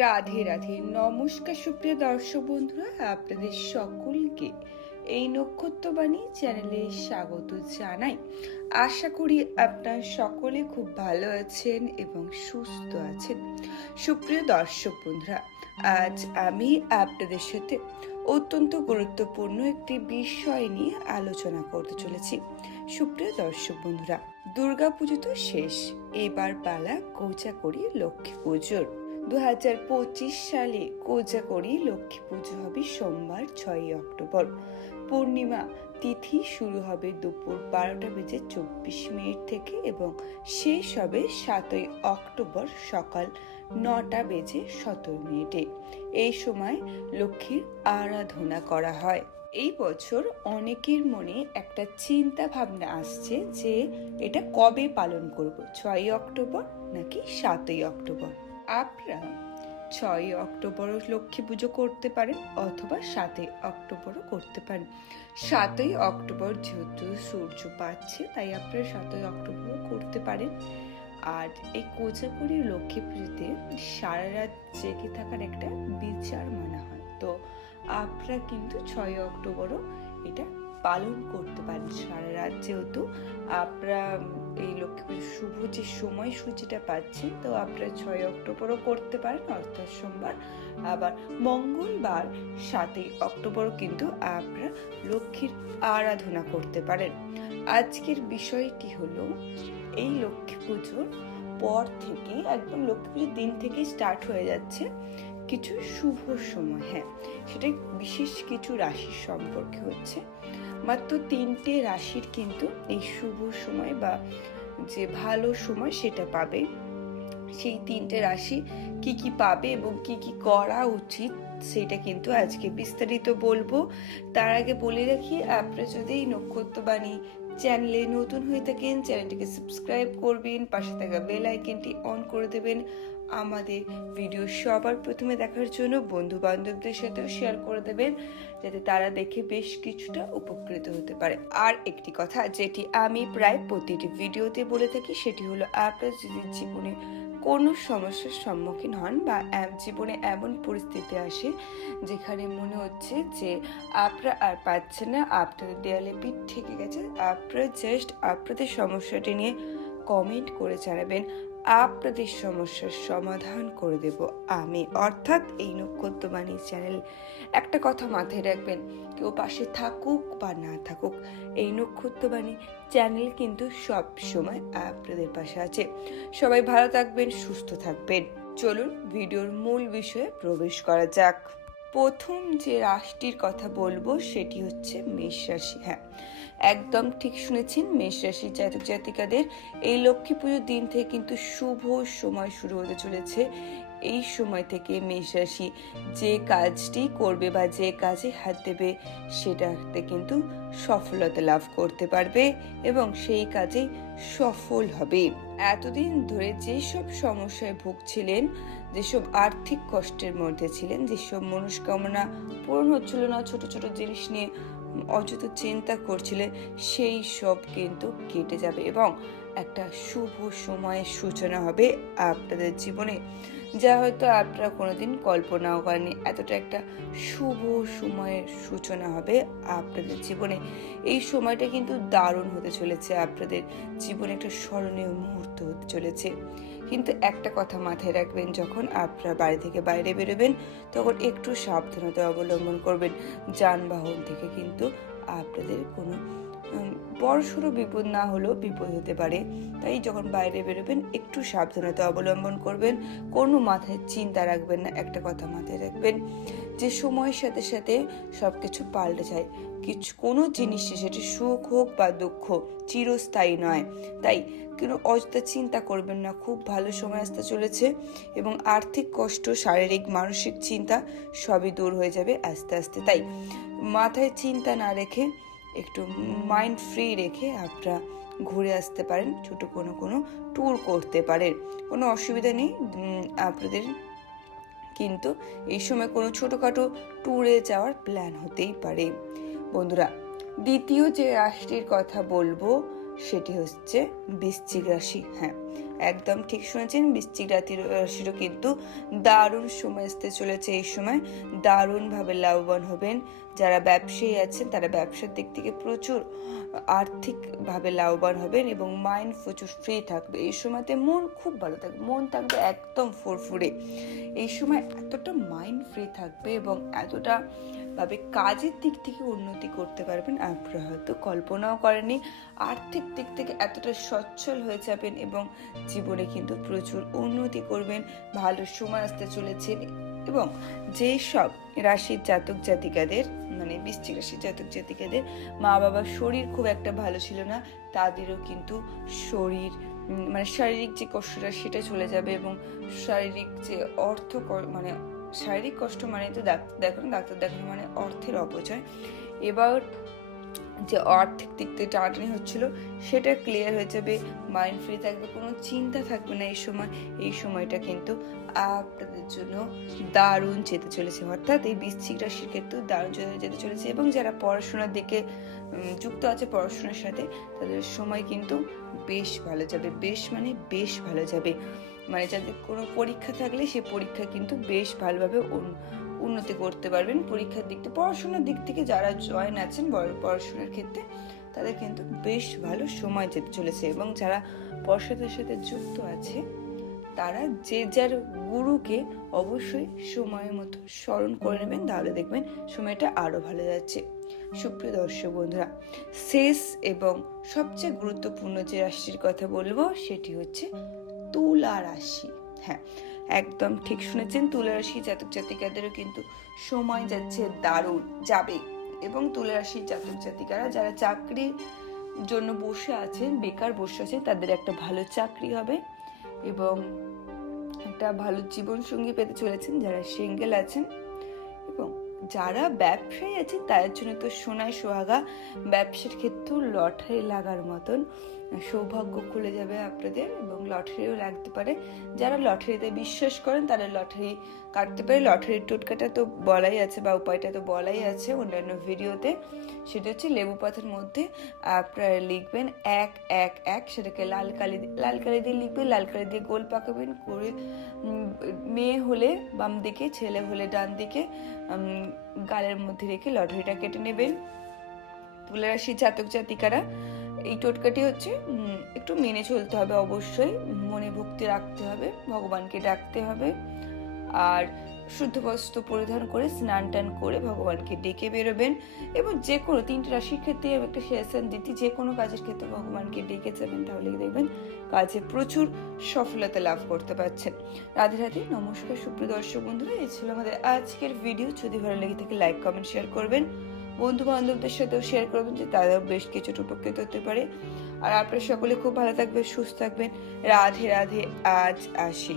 রাধে রাধে। নমস্কার সুপ্রিয় দর্শক বন্ধুরা, আপনাদের সকলকে এই নক্ষত্রবাণী চ্যানেলে স্বাগত জানাই। আশা করি আপনার সকলে খুব ভালো আছেন এবং সুস্থ আছেন। সুপ্রিয় দর্শক বন্ধুরা, আজ আমি আপনাদের সাথে অত্যন্ত গুরুত্বপূর্ণ একটি বিষয় নিয়ে আলোচনা করতে চলেছি। সুপ্রিয় দর্শক বন্ধুরা, দুর্গাপুজো তো শেষ, এবার পালা কোচাকরি লক্ষ্মী পুজোর। দু হাজার পঁচিশ সালে কোজাগরি লক্ষ্মী পুজো হবে সোমবার, ছয়ই অক্টোবর। পূর্ণিমা তিথি শুরু হবে দুপুর বারোটা বেজে চব্বিশ মিনিট থেকে এবং শেষ হবে সাতই অক্টোবর সকাল নটা বেজে সতেরো মিনিটে। এই সময় লক্ষ্মীর আরাধনা করা হয়। এই বছর অনেকের মনে একটা চিন্তা ভাবনা আসছে যে এটা কবে পালন করব, ছয়ই অক্টোবর নাকি সাতই অক্টোবর? আপনারা ছয়ই অক্টোবরও লক্ষ্মী পুজো করতে পারেন অথবা সাতই অক্টোবরও করতে পারেন। সাতই অক্টোবর যেহেতু সূর্য পাচ্ছে, তাই আপনারা সাতই অক্টোবরও করতে পারেন। আর এই কোচাকুরি লক্ষ্মী পুজোতে সারা রাত জেগে থাকার একটা বিচার মানা হয়। তো আপনারা কিন্তু ছয় অক্টোবরও এটা পালন করতে পারেন সারা রাত যেহেতু আপনারা এই লক্ষ্মী পুজোর শুভ যে সময়সূচিটা পাচ্ছেন তো আপনারা ছয় অক্টোবরও করতে পারেন, অর্থাৎ সোমবার। আবার মঙ্গলবার, সাতই অক্টোবরও কিন্তু আপনারা লক্ষ্মীর আরাধনা করতে পারেন। আজকের বিষয়টি হলো, এই লক্ষ্মী পুজোর পর থেকে, একদম লক্ষ্মী পুজোর দিন থেকে স্টার্ট হয়ে যাচ্ছে কিছু শুভ সময়। হ্যাঁ সেটা বিশেষ কিছু রাশির সম্পর্কে হচ্ছে। মাত্র তিনটে রাশির কিন্তু এই শুভ সময় বা যে ভালো সময় সেটা পাবে। সেই তিনটে রাশি কি কি পাবে এবং কি কি করা উচিত সেটা কিন্তু আজকে বিস্তারিত বলব। তার আগে বলে রাখি, আপনারা যদি এই নক্ষত্রবাণী চ্যানেলে নতুন হয়ে থাকেন, চ্যানেলটিকে সাবস্ক্রাইব করবেন, পাশে থাকা বেল আইকনটি অন করে দেবেন। আমাদের ভিডিও সবার প্রথমে দেখার জন্য বন্ধু বান্ধবদের সাথেও শেয়ার করে দেবেন, যাতে তারা দেখে বেশ কিছুটা উপকৃত হতে পারে। আর একটি কথা, যেটি আমি প্রায় প্রতিটি ভিডিওতে বলে থাকি, সেটি হলো আপনার যদি জীবনে কোনো সমস্যার সম্মুখীন হন বা জীবনে এমন পরিস্থিতি আসে যেখানে মনে হচ্ছে যে আপনারা আর পাচ্ছেন না, আপনাদের দেয়ালে পিঠ ঠেকে গেছে, আপনারা জাস্ট আপনাদের সমস্যাটি নিয়ে কমেন্ট করে জানাবেন। আপনাদের সমস্যার সমাধান করে দেব। আমি অর্থাৎ এই নক্ষত্রবাণী চ্যানেল। একটা কথা মাথায় রাখবেন, কেউ পাশে থাকুক বা না থাকুক, এই নক্ষত্রবাণী চ্যানেল কিন্তু সব সময় আপনাদের পাশে আছে। সবাই ভালো থাকবেন, সুস্থ থাকবেন। চলুন, ভিডিওর মূল বিষয়ে প্রবেশ করা যাক। প্রথম যে রাশিটির কথা বলব সেটি হচ্ছে মেষ রাশি। হ্যাঁ একদম ঠিক শুনেছেন, মেষ রাশির জাতক জাতিকাদের এই লক্ষ্মী পুজোর দিন থেকে কিন্তু শুভ সময় শুরু হতে চলেছে। এই সময় থেকে মেষ রাশি যে কাজটি করবে বা যে কাজে হাত দেবে, সেটাতে কিন্তু সফলতা লাভ করতে পারবে এবং সেই কাজে সফল হবে। এতদিন ধরে যেসব সমস্যায় ভুগছিলেন, যেসব আর্থিক কষ্টের মধ্যে ছিলেন, যেসব মনস্কামনা পূরণ হচ্ছিল না, ছোট ছোট জিনিস নিয়ে অযথা চিন্তা করছিলেন, সেই সব কিন্তু কেটে যাবে এবং একটা শুভ সময়ের সূচনা হবে আপনাদের জীবনে। যা হয়তো আপনারা কোনোদিন কল্পনাও করেনি এতটা একটা শুভ সময়ের সূচনা হবে আপনাদের জীবনে। এই সময়টা কিন্তু দারুণ হতে চলেছে। আপনাদের জীবনে একটা স্মরণীয় মুহূর্ত হতে চলেছে। কিন্তু একটা কথা মাথায় রাখবেন, যখন আপনারা বাড়ি থেকে বাইরে বেরোবেন, তখন একটু সাবধানতা অবলম্বন করবেন। যানবাহন থেকে কিন্তু আপনাদের কোনো বড়সড় বিপদ না হলেও বিপদ হতে পারে। তাই যখন বাইরে বেরোবেন, একটু সাবধানতা অবলম্বন করবেন। কোনো মাথায় চিন্তা রাখবেন না, একটা কথা মাথায় রাখবেন যে সময়ের সাথে সাথে সব কিছু পাল্টে যায়। কিছু, কোনো জিনিস সেটি সুখ হোক বা দুঃখ, চিরস্থায়ী নয়। তাই কোনো অযথা চিন্তা করবেন না, খুব ভালো সময় আসতে চলেছে এবং আর্থিক কষ্ট, শারীরিক, মানসিক চিন্তা সবই দূর হয়ে যাবে আস্তে আস্তে। তাই মাথায় চিন্তা না রেখে একটু মাইন্ড ফ্রি রেখে আপনারা ঘুরে আসতে পারেন, ছোট কোনো কোনো ট্যুর করতে পারেন। কোনো অসুবিধা নেই আপনাদের কিন্তু এই সময় কোনো ছোটোখাটো ট্যুরে যাওয়ার প্ল্যান হতেই পারে। বন্ধুরা দ্বিতীয় যে রাশিটির কথা বলব, সেটি হচ্ছে বৃশ্চিক রাশি। হ্যাঁ একদম ঠিক শুনেছেন, বৃশ্চিক রাতির, রাশিরও কিন্তু দারুণ সময় আসতে চলেছে এই সময়। দারুণভাবে লাভবান হবেন। যারা ব্যবসায়ী আছেন, তারা ব্যবসার দিক থেকে প্রচুর আর্থিকভাবে লাভবান হবেন এবং মাইন্ড প্রচুর ফ্রি থাকবে। এই সময়তে মন খুব ভালো থাকবে, মন থাকবে একদম ফুরফুরে। এই সময় এতটা মাইন্ড ফ্রি থাকবে এবং এতটা ভাবে কাজের দিক থেকে উন্নতি করতে পারবেন আপনারা হয়তো কল্পনাও করেননি, আর্থিক দিক থেকে এতটা সচ্ছল হয়ে যাবেন এবং জীবনে কিন্তু প্রচুর উন্নতি করবেন, ভালো সময় আসতে চলেছে এবং যেই সব রাশির জাতক জাতিকাদের মানে বৃশ্চিক রাশির জাতক জাতিকাদের মা বাবার শরীর খুব একটা ভালো ছিল না, তাদেরও কিন্তু শরীর মানে শারীরিক যে কষ্টটা সেটা চলে যাবে এবং শারীরিক যে অর্থ মানে শারীরিক কষ্ট মানে তো দেখানো ডাক্তার দেখানো মানে অর্থের অপচয়। এবার যে আর্থিক দিক থেকে টানাটানি হচ্ছিল, সেটা ক্লিয়ার হয়ে যাবে মাইন্ড ফ্রি থাকবে, কোনো চিন্তা থাকবে না এই সময়। এই সময়টা কিন্তু আপনাদের জন্য দারুণ যেতে চলেছে। অর্থাৎ এই বৃশ্চিক রাশির ক্ষেত্রেও দারুণ যেতে চলেছে এবং যারা পড়াশোনার দিকে যুক্ত আছে পড়াশোনার সাথে, তাদের সময় কিন্তু বেশ ভালো যাবে। বেশ মানে বেশ ভালো যাবে। মানে যাদের কোনো পরীক্ষা থাকলে সে পরীক্ষা কিন্তু বেশ ভালোভাবে উন- উন্নতি করতে পারবেন। পরীক্ষার দিক থেকে, পড়াশোনার দিক থেকে যারা জয়েন আছেন পড়াশোনার ক্ষেত্রে, তাদের কিন্তু বেশ ভালো সময় যেতে চলেছে এবং যারা পড়াশোনার সাথে যুক্ত আছে, তারা যে যার গুরুকে অবশ্যই সময়ের মতো স্মরণ করে নেবেন। তাহলে দেখবেন সময়টা আরও ভালো যাচ্ছে। সুপ্রিয় দর্শক বন্ধুরা, শেষ এবং সবচেয়ে গুরুত্বপূর্ণ যে রাশির কথা বলব, সেটি হচ্ছে তুলা রাশি হ্যাঁ একদম ঠিক শুনেছেন তুলা রাশি জাতক জাতিকাদেরও কিন্তু সময় যাচ্ছে দারুণ, যাবে। এবং তুলা রাশির জাতক জাতিকারা যারা চাকরির জন্য বসে আছেন, বেকার বসে আছেন, তাদের একটা ভালো চাকরি হবে এবং একটা ভালো জীবন সঙ্গী পেতে চলেছেন যারা সিঙ্গেল আছেন। এবং যারা ব্যবসায়ী আছেন, তাদের জন্য তো সোনায় সোহাগা ব্যবসার ক্ষেত্রেও লটারি লাগার মতন সৌভাগ্য খুলে যাবে আপনাদের এবং লটারিও লাগতে পারে। যারা লটারিতে বিশ্বাস করেন, তারা লটারি কাটতে পারে। লটারির টোটকাটা তো বলাই আছে বা উপায়টা তো বলাই আছে অন্যান্য ভিডিওতে। সেটা হচ্ছে লেবু পাতার মধ্যে আপনারা লিখবেন এক এক এক, সেটাকে লাল কালি লাল কালি দিয়ে লিখবেন, লাল কালি দিয়ে গোল পাকাবেন, করে মেয়ে হলে বাম দিকে, ছেলে হলে ডান দিকে গালের মধ্যে রেখে লটারিটা কেটে নেবেন। তুলা রাশি জাতক জাতিকারা এই টোটকাটি হচ্ছে একটু মেনে চলতে হবে অবশ্যই, মনে ভক্তি রাখতে হবে, ভগবানকে ডাকতে হবে। আর শুদ্ধ বস্ত্র পরিধান করে স্নান টান করে ভগবানকে ডেকে বেরোবেন এবং যে কোনো তিনটে রাশির ক্ষেত্রে একটা শেয়ার দিচ্ছি যে কোনো কাজের ক্ষেত্রে ভগবানকে ডেকে যাবেন, তাহলে দেখবেন কাজে প্রচুর সফলতা লাভ করতে পারছেন। রাধে রাধে, নমস্কার সুপ্রিয় দর্শক বন্ধুরা, এই ছিল আমাদের আজকের ভিডিও যদি ভালো লেগে থাকে লাইক কমেন্ট শেয়ার করবেন। বন্ধু বান্ধবদের সাথেও শেয়ার করবেন যে তারাও বেশ কিছুটা উপকৃত হতে পারে। আর আপনারা সকলে খুব ভালো থাকবেন, সুস্থ থাকবেন। রাধে রাধে, আজ আসি।